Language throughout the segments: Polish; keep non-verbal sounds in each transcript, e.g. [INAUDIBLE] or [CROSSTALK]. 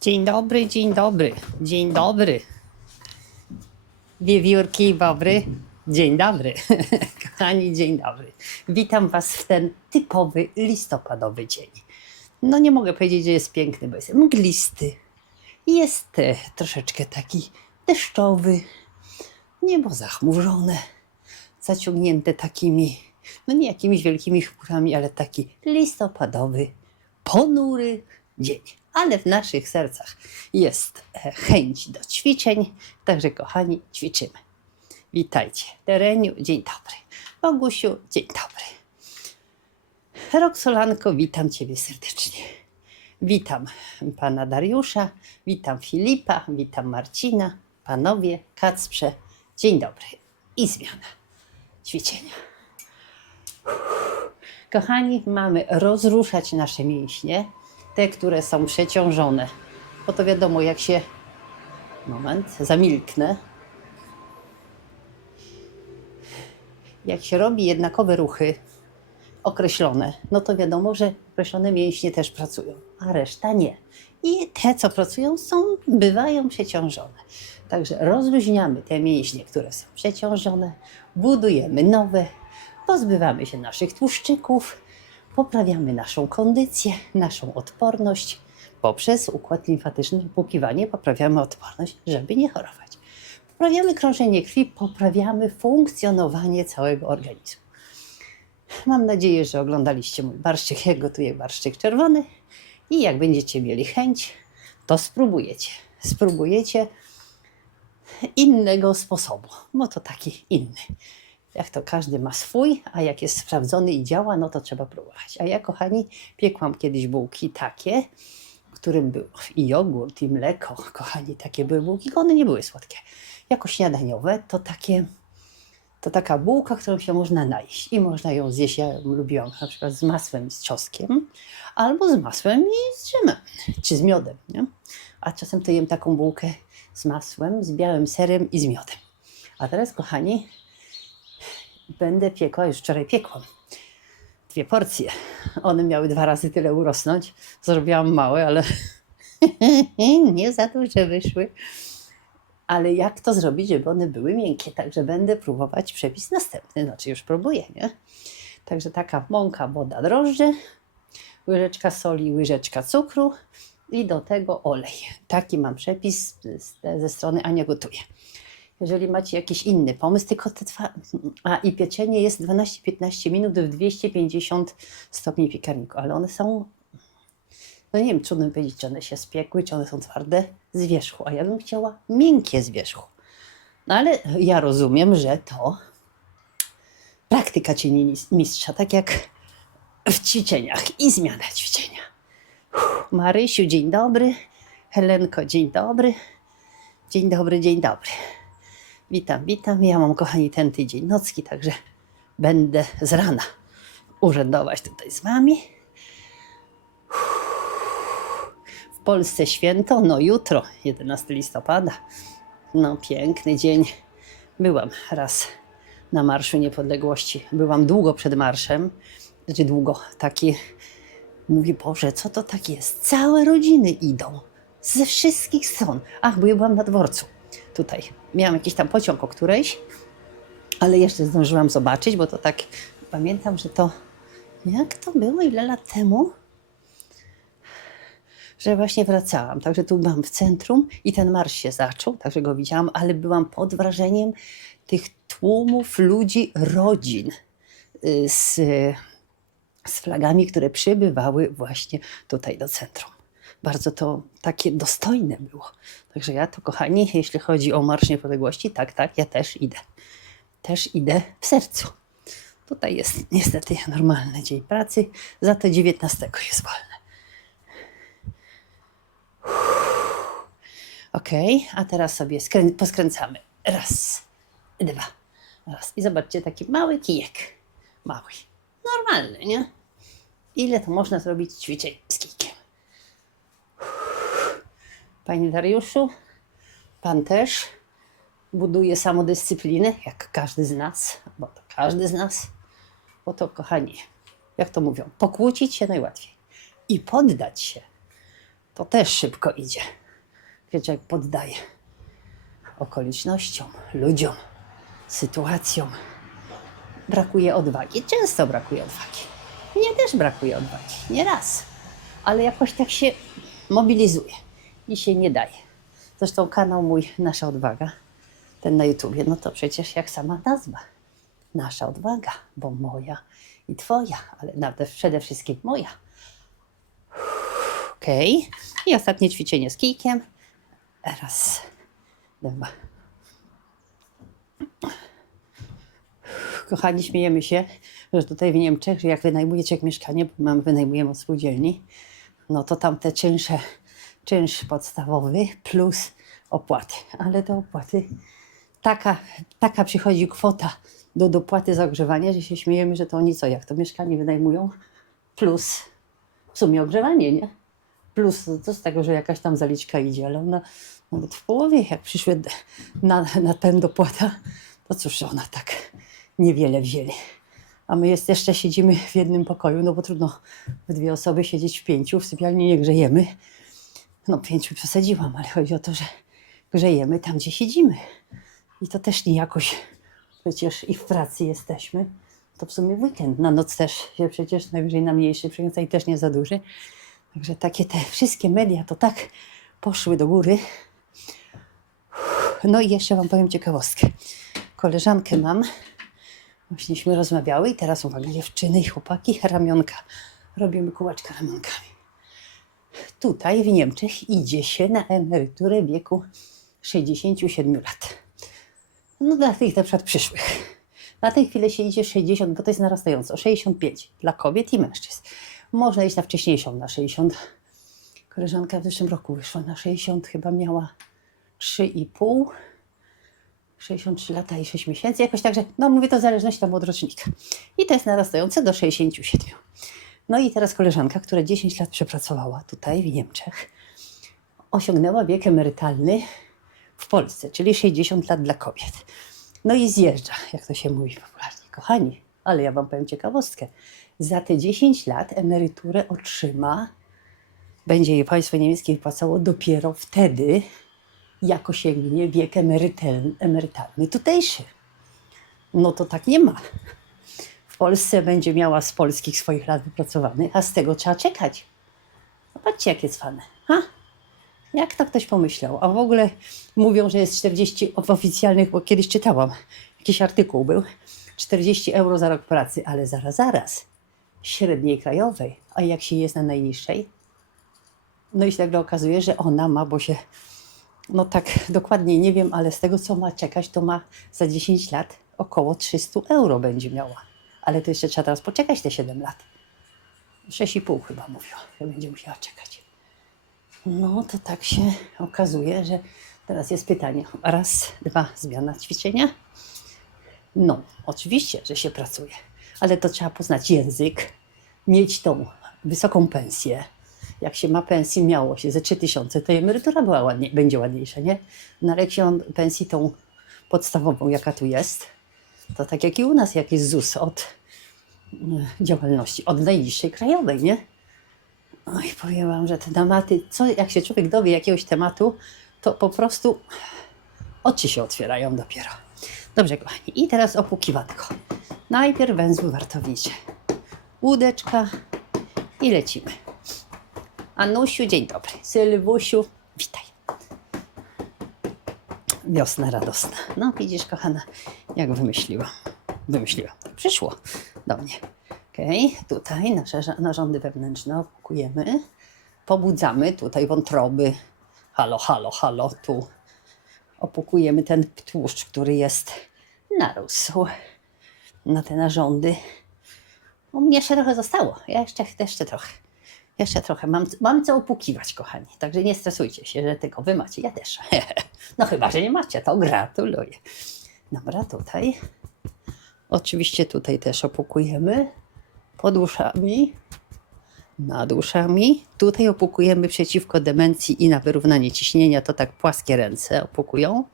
Dzień dobry, dzień dobry, dzień dobry. Wiewiórki bobry, dzień dobry. [LAUGHS] Kochani, dzień dobry. Witam Was w ten typowy listopadowy dzień. No nie mogę powiedzieć, że jest piękny, bo jest mglisty. Jest e, troszeczkę taki deszczowy. Niebo zachmurzone, zaciągnięte takimi, no nie jakimiś wielkimi chmurami, ale taki listopadowy, ponury dzień. Ale w naszych sercach jest e, chęć do ćwiczeń, także kochani, ćwiczymy. Witajcie. Tereniu, dzień dobry. Bogusiu, dzień dobry. Roxolanko, witam Ciebie serdecznie. Witam pana Dariusza, witam Filipa, witam Marcina, panowie, Kacprze. Dzień dobry i zmiana ćwiczenia. Kochani, mamy rozruszać nasze mięśnie, te, które są przeciążone. Bo to wiadomo, jak się. Moment, zamilknę. Jak się robi jednakowe ruchy, określone, no to wiadomo, że określone mięśnie też pracują, a reszta nie. I te, co pracują, są, bywają przeciążone. Także rozluźniamy te mięśnie, które są przeciążone, budujemy nowe, pozbywamy się naszych tłuszczyków, poprawiamy naszą kondycję, naszą odporność. Poprzez układ limfatyczny, płukiwanie poprawiamy odporność, żeby nie chorować. Poprawiamy krążenie krwi, poprawiamy funkcjonowanie całego organizmu. Mam nadzieję, że oglądaliście mój barszczyk, jak gotuję barszczyk czerwony i jak będziecie mieli chęć, to spróbujecie. Spróbujecie innego sposobu, bo to taki inny. Jak to każdy ma swój, a jak jest sprawdzony i działa, no to trzeba próbować. A ja, kochani, piekłam kiedyś bułki takie, którym był i jogurt, i mleko. Kochani, takie były bułki, one nie były słodkie. Jako śniadaniowe to takie to taka bułka, którą się można najeść i można ją zjeść. Ja ją lubiłam na przykład z masłem z czosnkiem, albo z masłem i z drzemem, czy z miodem. Nie? A czasem to jem taką bułkę z masłem, z białym serem i z miodem. A teraz, kochani, będę piekła, już wczoraj piekłam, dwie porcje. One miały dwa razy tyle urosnąć. Zrobiłam małe, ale [LAUGHS] nie za duże wyszły ale jak to zrobić, żeby one były miękkie? Także będę próbować przepis następny, znaczy już próbuję, nie? Także taka mąka, woda, drożdże, łyżeczka soli, łyżeczka cukru i do tego olej. Taki mam przepis ze strony Ania Gotuje. Jeżeli macie jakiś inny pomysł, tylko te dwa, a i pieczenie jest 12-15 minut w 250 stopni piekarniku, ale one są no nie wiem, trudno powiedzieć, czy one się spiekły, czy one są twarde z wierzchu, a ja bym chciała miękkie z wierzchu. No ale ja rozumiem, że to praktyka nis- mistrza, tak jak w ćwiczeniach i zmiana ćwiczenia. Marysiu, dzień dobry. Helenko, dzień dobry. Dzień dobry, dzień dobry. Witam, witam. Ja mam, kochani, ten tydzień nocki, także będę z rana urzędować tutaj z wami. W Polsce święto, no jutro, 11 listopada. No piękny dzień. Byłam raz na Marszu Niepodległości. Byłam długo przed marszem, znaczy długo, taki, mówi Boże, co to tak jest? Całe rodziny idą, ze wszystkich stron. Ach, bo ja byłam na dworcu, tutaj. Miałam jakiś tam pociąg o którejś, ale jeszcze zdążyłam zobaczyć, bo to tak, pamiętam, że to, jak to było, ile lat temu? że właśnie wracałam. Także tu byłam w centrum i ten marsz się zaczął, także go widziałam, ale byłam pod wrażeniem tych tłumów ludzi, rodzin y, z, z flagami, które przybywały właśnie tutaj do centrum. Bardzo to takie dostojne było. Także ja to, kochani, jeśli chodzi o Marsz Niepodległości, tak, tak, ja też idę. Też idę w sercu. Tutaj jest niestety normalny dzień pracy, za to 19 jest wolny. Ok, a teraz sobie skrę- poskręcamy. Raz, dwa, raz. I zobaczcie, taki mały kijek. Mały. Normalny, nie? Ile to można zrobić ćwiczeń z kijkiem? Panie Dariuszu, pan też buduje samodyscyplinę, jak każdy z nas, bo to każdy z nas, bo to, kochani, jak to mówią, pokłócić się najłatwiej i poddać się to też szybko idzie. Wiecie, jak poddaje okolicznościom, ludziom, sytuacjom. Brakuje odwagi. Często brakuje odwagi. Mnie też brakuje odwagi. Nie raz. Ale jakoś tak się mobilizuje i się nie daje. Zresztą kanał mój Nasza Odwaga, ten na YouTubie, no to przecież jak sama nazwa. Nasza odwaga, bo moja i twoja, ale nawet przede wszystkim moja. Okej. I ostatnie ćwiczenie z kijkiem. Raz, dwa. Kochani, śmiejemy się, że tutaj w Niemczech, że jak wynajmujecie mieszkanie, bo mamy, wynajmujemy od spółdzielni, no to tam te czynsze, czynsz podstawowy plus opłaty. Ale te opłaty, taka, taka przychodzi kwota do dopłaty za ogrzewanie, że się śmiejemy, że to oni co, jak to mieszkanie wynajmują, plus w sumie ogrzewanie, nie? Plus to z tego, że jakaś tam zaliczka idzie, ale ona nawet w połowie, jak przyszły na, na ten dopłata, to cóż, ona tak niewiele wzięli. A my jest, jeszcze siedzimy w jednym pokoju, no bo trudno w dwie osoby siedzieć w pięciu, w sypialni nie grzejemy. No pięciu przesadziłam, ale chodzi o to, że grzejemy tam, gdzie siedzimy. I to też nie jakoś, przecież i w pracy jesteśmy, to w sumie weekend, na noc też się przecież najwyżej na mniejszy przykręca i też nie za duży. Także takie te wszystkie media to tak poszły do góry. No i jeszcze Wam powiem ciekawostkę. Koleżankę mam, Właśnieśmy rozmawiały i teraz uwaga dziewczyny i chłopaki, ramionka. Robimy kółeczka ramionkami. Tutaj w Niemczech idzie się na emeryturę wieku 67 lat. No dla tych na przykład przyszłych. Na tej chwili się idzie 60, bo to jest narastająco, 65 dla kobiet i mężczyzn. Można iść na wcześniejszą, na 60. Koleżanka w zeszłym roku wyszła na 60, chyba miała 3,5. 63 lata i 6 miesięcy, jakoś tak, że, no mówię to w zależności od rocznika. I to jest narastające do 67. No i teraz koleżanka, która 10 lat przepracowała tutaj w Niemczech, osiągnęła wiek emerytalny w Polsce, czyli 60 lat dla kobiet. No i zjeżdża, jak to się mówi popularnie. Kochani, ale ja Wam powiem ciekawostkę. Za te 10 lat emeryturę otrzyma, będzie jej państwo niemieckie wypłacało dopiero wtedy, jak osiągnie wiek emerytalny, tutejszy. No to tak nie ma. Polsce będzie miała z polskich swoich lat wypracowanych, a z tego trzeba czekać. Zobaczcie, jakie cwane. Ha? Jak to ktoś pomyślał? A w ogóle mówią, że jest 40 w oficjalnych, bo kiedyś czytałam, jakiś artykuł był, 40 euro za rok pracy, ale zaraz, zaraz. Średniej krajowej. A jak się jest na najniższej? No i się nagle okazuje, że ona ma, bo się no tak dokładnie nie wiem, ale z tego co ma czekać, to ma za 10 lat około 300 euro będzie miała. Ale to jeszcze trzeba teraz poczekać te 7 lat. 6,5 chyba mówiła, że będzie musiała czekać. No to tak się okazuje, że teraz jest pytanie. Raz, dwa, zmiana ćwiczenia. No, oczywiście, że się pracuje, ale to trzeba poznać język, mieć tą wysoką pensję. Jak się ma pensję, miało się ze 3000, to emerytura była ładnie, będzie ładniejsza, nie? No ale jak się ma pensję tą podstawową, jaka tu jest, to tak jak i u nas, jak jest ZUS od działalności, od najniższej krajowej, nie? Oj, powiem Wam, że te tematy, co jak się człowiek dowie jakiegoś tematu, to po prostu oczy się otwierają dopiero. Dobrze, kochani. I teraz opłukiwanko. Najpierw węzły wartownicze. Łódeczka i lecimy. Anusiu, dzień dobry. Sylwusiu, witaj. Wiosna radosna. No widzisz, kochana, jak wymyśliłam. Wymyśliłam. Przyszło do mnie. Okej, tutaj nasze narządy wewnętrzne opłukujemy. Pobudzamy tutaj wątroby. Halo, halo, halo, tu. Opłukujemy ten tłuszcz, który jest narósł na te narządy. U mnie jeszcze trochę zostało. Ja jeszcze, jeszcze trochę. Jeszcze trochę. Mam, mam co opłukiwać, kochani. Także nie stresujcie się, że tylko wy macie. Ja też. [LAUGHS] No chyba, że nie macie, to gratuluję. Dobra, tutaj. Oczywiście tutaj też opłukujemy pod uszami, nad uszami. Tutaj opłukujemy przeciwko demencji i na wyrównanie ciśnienia. To tak płaskie ręce opłukują.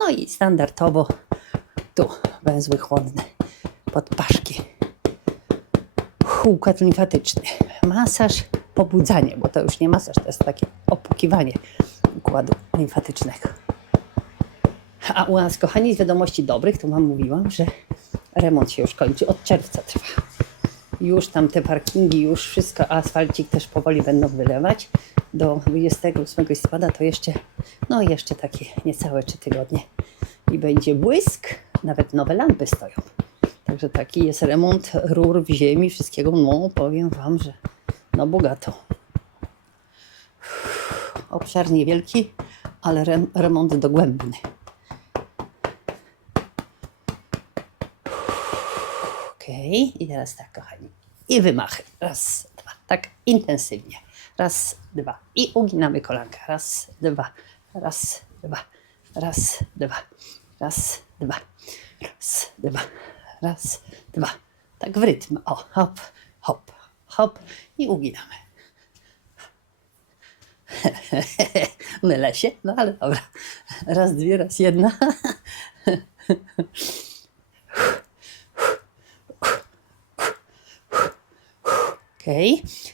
No i standardowo tu węzły chłodne pod paszki. Układ limfatyczny. Masaż pobudzanie, bo to już nie masaż, to jest takie opukiwanie układu limfatycznego. A u nas, kochani, z wiadomości dobrych, to Wam mówiłam, że remont się już kończy, od czerwca trwa. Już tam te parkingi, już wszystko, asfalcik też powoli będą wylewać. Do 28 listopada to jeszcze, no jeszcze takie niecałe 3 tygodnie. I będzie błysk, nawet nowe lampy stoją. Także taki jest remont rur w ziemi, wszystkiego. No, powiem Wam, że no bogato. Obszar niewielki, ale rem, remont dogłębny. I teraz tak, kochani. I wymachy. Raz, dwa. Tak intensywnie. Raz, dwa. I uginamy kolanka. Raz, dwa. Raz, dwa. Raz, dwa. Raz, dwa. Raz, dwa. Raz, dwa. Tak w rytm. O, hop, hop, hop. I uginamy. [LAUGHS] Mylę się, no ale dobra. Raz, dwie, raz, jedna. [LAUGHS]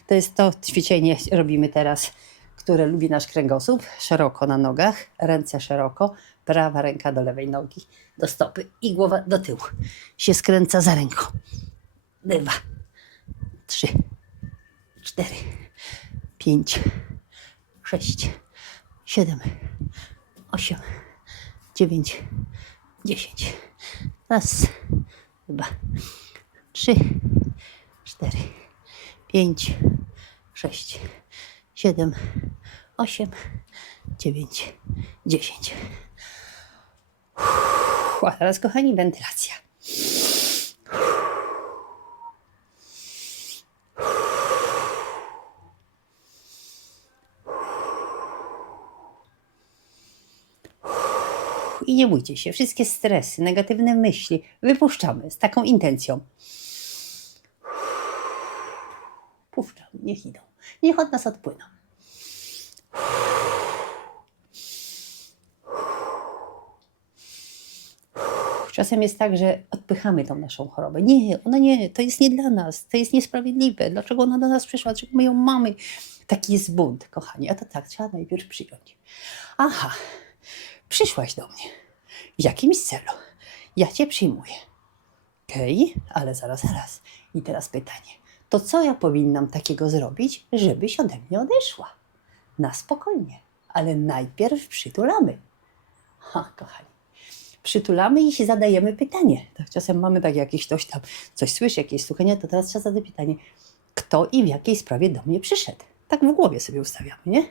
to jest to ćwiczenie, robimy teraz, które lubi nasz kręgosłup. Szeroko na nogach, ręce szeroko, prawa ręka do lewej nogi, do stopy i głowa do tyłu. Się skręca za ręką. Dwa, trzy, cztery, pięć, sześć, siedem, osiem, dziewięć, dziesięć. Raz, dwa, trzy, cztery, pięć, sześć, siedem, osiem, dziewięć, dziesięć. A teraz, kochani, wentylacja. I nie bójcie się, wszystkie stresy, negatywne myśli wypuszczamy z taką intencją. Puszczamy, niech idą. Niech od nas odpłyną. Czasem jest tak, że odpychamy tą naszą chorobę. Nie, ona nie, to jest nie dla nas, to jest niesprawiedliwe. Dlaczego ona do nas przyszła? Dlaczego my ją mamy? Taki jest bunt, kochani. A to tak, trzeba najpierw przyjąć. Aha, przyszłaś do mnie. W jakimś celu. Ja cię przyjmuję. Okej, ale zaraz, zaraz. I teraz pytanie. To co ja powinnam takiego zrobić, żebyś ode mnie odeszła? Na spokojnie. Ale najpierw przytulamy. Ha, kochani. Przytulamy i się zadajemy pytanie. Tak czasem mamy tak jakieś ktoś tam coś słyszy, jakieś słuchanie, to teraz trzeba zadać pytanie. Kto i w jakiej sprawie do mnie przyszedł? Tak w głowie sobie ustawiamy, nie?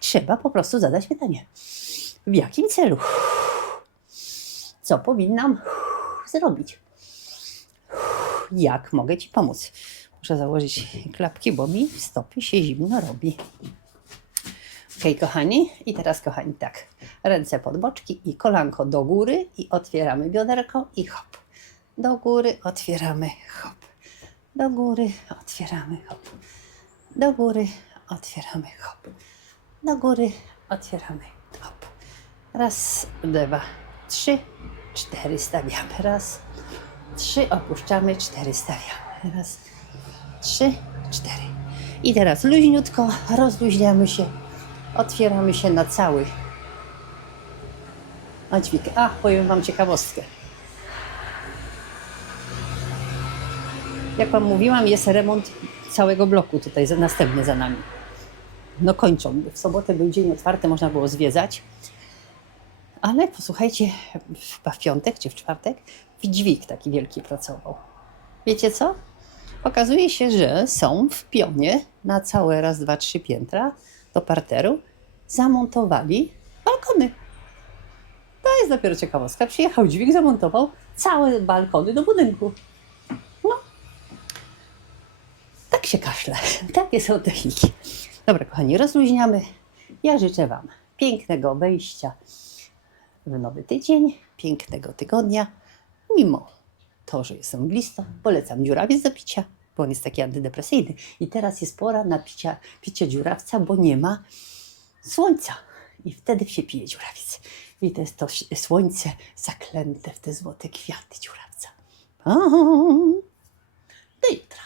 Trzeba po prostu zadać pytanie. W jakim celu? Co powinnam zrobić? Jak mogę Ci pomóc? Muszę założyć klapki, bo mi w stopie się zimno robi. Ok, kochani. I teraz, kochani, tak. Ręce pod boczki i kolanko do góry i otwieramy bioderko i hop. Do góry otwieramy, hop. Do góry otwieramy, hop. Do góry otwieramy, hop. Do góry otwieramy, hop. Raz, dwa, trzy, cztery stawiamy. Raz, trzy opuszczamy, cztery stawiamy. Raz, trzy, cztery. I teraz luźniutko rozluźniamy się, otwieramy się na cały dźwig. A, powiem Wam ciekawostkę. Jak Wam mówiłam, jest remont całego bloku tutaj, następny za nami. No kończą. W sobotę był dzień otwarty, można było zwiedzać. Ale posłuchajcie, w piątek czy w czwartek dźwig taki wielki pracował. Wiecie co? Okazuje się, że są w pionie na całe raz, dwa, trzy piętra do parteru zamontowali balkony. To jest dopiero ciekawostka. Przyjechał dźwig, zamontował całe balkony do budynku. No. Tak się kaszle. [LAUGHS] Takie są techniki. Dobra, kochani, rozluźniamy. Ja życzę Wam pięknego wejścia w nowy tydzień, pięknego tygodnia. Mimo to, że jest mglisto, polecam dziurawiec do picia, bo on jest taki antydepresyjny. I teraz jest pora na picia, picie dziurawca, bo nie ma słońca. I wtedy się pije dziurawiec. I to jest to słońce zaklęte w te złote kwiaty dziurawca. Do jutra.